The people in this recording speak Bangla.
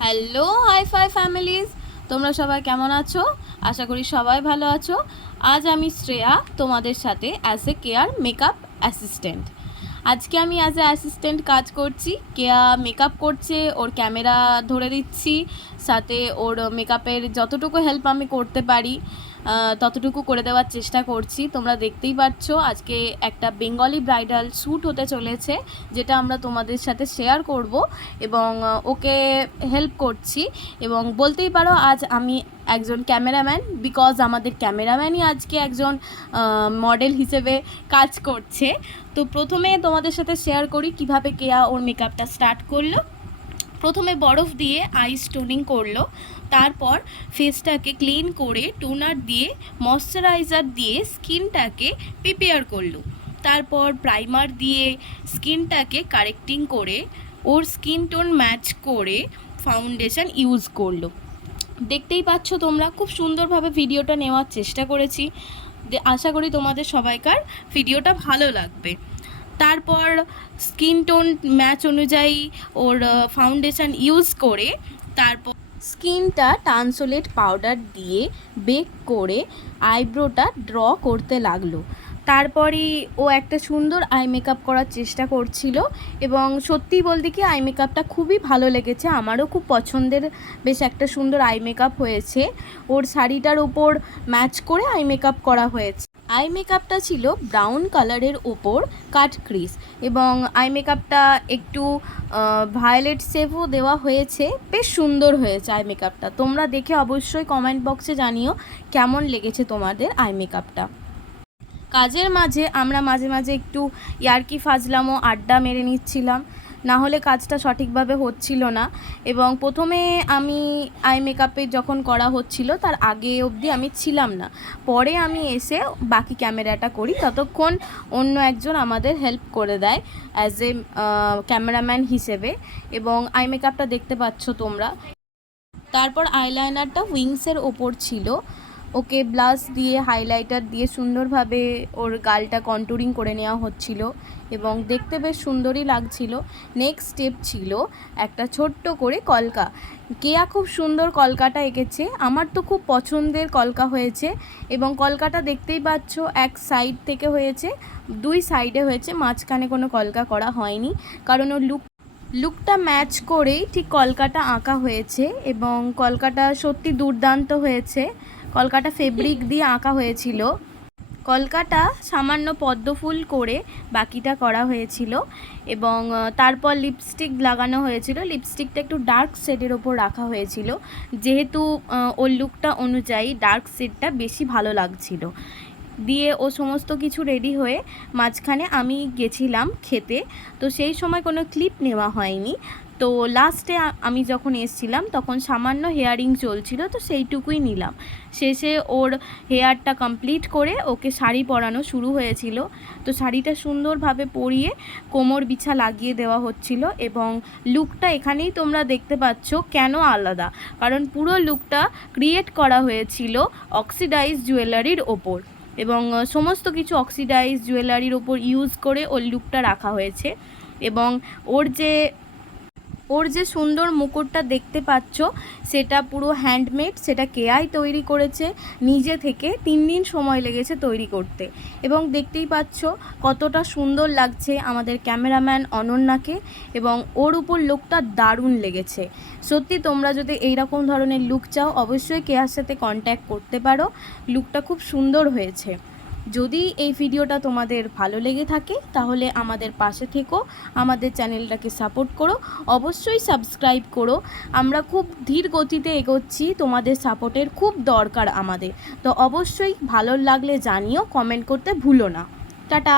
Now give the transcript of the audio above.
হ্যালো হাই ফাই ফ্যামিলিজ, তোমরা সবাই কেমন আছো? আশা করি সবাই ভালো আছো। আজ আমি শ্রেয়া তোমাদের সাথে as a care makeup assistant. আজকে আমি অ্যাজ এ অ্যাসিস্ট্যান্ট কাজ করছি। কেয়া মেকআপ করছে, ওর ক্যামেরা ধরে দিচ্ছি, সাথে ওর মেকআপের যতটুকু হেল্প আমি করতে পারি ততটুকু করে দেওয়ার চেষ্টা করছি। তোমরা দেখতেই পাচ্ছ আজকে একটা বেঙ্গলি ব্রাইডাল শ্যুট হতে চলেছে, যেটা আমরা তোমাদের সাথে শেয়ার করব এবং ওকে হেল্প করছি। এবং বলতেই পারো আজ আমি একজন ক্যামেরাম্যান, বিকজ আমাদের ক্যামেরাম্যানই আজকে একজন মডেল হিসেবে কাজ করছে। তো প্রথমে তোমাদের সাথে শেয়ার করি কিভাবে কেয়া ওর মেকআপটা স্টার্ট করলো। প্রথমে বরফ দিয়ে আইস টোনিং করলো, তারপর ফেসটাকে ক্লিন করে টোনার দিয়ে ময়শ্চারাইজার দিয়ে স্কিনটাকে প্রিপেয়ার করলো, তারপর প্রাইমার দিয়ে স্কিনটাকে কারেক্টিং করে ওর স্কিন টোন ম্যাচ করে ফাউন্ডেশন ইউজ করলো। দেখতেই পাচ্ছ তোমরা, খুব সুন্দরভাবে ভিডিওটা নেওয়ার চেষ্টা করেছি। আশা করি তোমাদের সবাইকার ভিডিওটা ভালো লাগবে। তারপর স্কিন টোন ম্যাচ অনুযায়ী ওর ফাউন্ডেশন ইউজ করে তারপর স্কিনটা ট্রান্সলেট পাউডার দিয়ে বেক করে আইব্রোটা ড্র করতে লাগলো। তারপরেই ও একটা সুন্দর আই মেকআপ করার চেষ্টা করছিল এবং সত্যি বলতে কি আই মেকআপটা খুবই ভালো লেগেছে, আমারও খুব পছন্দের বেশ একটা সুন্দর আই মেকআপ হয়েছে। ওর শাড়িটার ওপর ম্যাচ করে আই মেকআপ করা হয়েছে। আই মেকআপটা ছিল ব্রাউন কালারের ওপর কাট ক্রিজ এবং আই মেকআপটা একটু ভায়োলেট শেভও দেওয়া হয়েছে। বেশ সুন্দর হয়েছে আই মেকআপটা। তোমরা দেখে অবশ্যই কমেন্ট বক্সে জানিও কেমন লেগেছে তোমাদের আই মেকআপটা। কাজের মাঝে আমরা মাঝে মাঝে একটু ইয়ার্কি ফাজলামও আড্ডা মেরে নিচ্ছিলাম, না হলে কাজটা সঠিকভাবে হচ্ছিল না। এবং প্রথমে আমি আই মেকআপে যখন করা হচ্ছিল তার আগে অবধি আমি ছিলাম না, পরে আমি এসে বাকি ক্যামেরাটা করি, ততক্ষণ অন্য একজন আমাদের হেল্প করে দেয় অ্যাজ এ ক্যামেরাম্যান হিসেবে। এবং আই মেকআপটা দেখতে পাচ্ছ তোমরা। তারপর আইলাইনারটা উইংসের ওপর ছিল, ওকে ব্লাশ দিয়ে হাইলাইটার দিয়ে সুন্দরভাবে ওর গালটা কন্টুরিং করে নেওয়া হচ্ছিল এবং দেখতে বেশ সুন্দরই লাগছিল। নেক্সট স্টেপ ছিল একটা ছোট্ট করে কলকা। কেয়া খুব সুন্দর কলকাটা এঁকেছে, আমার তো খুব পছন্দের কলকা হয়েছে। এবং কলকাটা দেখতেই পাচ্ছ এক সাইড থেকে হয়েছে, দুই সাইডে হয়েছে, মাঝখানে কোনো কলকা করা হয়নি, কারণ ওর লুকটা ম্যাচ করেই ঠিক কলকাটা আঁকা হয়েছে। এবং কলকাটা সত্যি দুর্দান্ত হয়েছে। কলকাটা ফেব্রিক দিয়ে আঁকা হয়েছিল, কলকাটা সামান্য পদ্মফুল করে বাকিটা করা হয়েছিল। এবং তারপর লিপস্টিক লাগানো হয়েছিল, লিপস্টিকটা একটু ডার্ক শেডের ওপর রাখা হয়েছিল, যেহেতু ওর লুকটা অনুযায়ী ডার্ক শেডটা বেশি ভালো লাগছিল। দিয়ে ও সমস্ত কিছু রেডি হয়ে মাঝখানে আমি গেছিলাম খেতে, তো সেই সময় কোনো ক্লিপ নেওয়া হয়নি। তো লাস্টে আমি যখন এসছিলাম তখন সামান্য হেয়ারিং চলছিল, তো সেইটুকুই নিলাম। শেষে ওর হেয়ারটা কমপ্লিট করে ওকে শাড়ি পরানো শুরু হয়েছিল। তো শাড়িটা সুন্দরভাবে পরিয়ে কোমর বিছা লাগিয়ে দেওয়া হচ্ছিল। এবং লুকটা এখানেই তোমরা দেখতে পাচ্ছ কেন আলাদা, কারণ পুরো লুকটা ক্রিয়েট করা হয়েছিল অক্সিডাইজ জুয়েলারির ওপর এবং সমস্ত কিছু অক্সিডাইজ জুয়েলারির ওপর ইউজ করে ওর লুকটা রাখা হয়েছে। এবং ওর যে সুন্দর মুকুটটা দেখতে পাচ্ছ সেটা পুরো হ্যান্ডমেড, সেটা কেয়াই তৈরি করেছে নিজে থেকে, 3 দিন সময় লেগেছে তৈরি করতে। এবং দেখতেই পাচ্ছ কতটা সুন্দর লাগছে আমাদের ক্যামেরাম্যান অনন্যাকে, এবং ওর উপর লুকটা দারুণ লেগেছে। সত্যি তোমরা যদি এইরকম ধরনের লুক চাও অবশ্যই কেয়ার সাথে কন্ট্যাক্ট করতে পারো, লুকটা খুব সুন্দর হয়েছে। যদি এই ভিডিওটা তোমাদের ভালো লেগে থাকে তাহলে আমাদের পাশে থেকো, আমাদের চ্যানেলটাকে সাপোর্ট করো, অবশ্যই সাবস্ক্রাইব করো। আমরা খুব ধীর গতিতে এগোচ্ছি, তোমাদের সাপোর্টের খুব দরকার আমাদের। তো অবশ্যই ভালো লাগলে জানিও, কমেন্ট করতে ভুলো না। টাটা।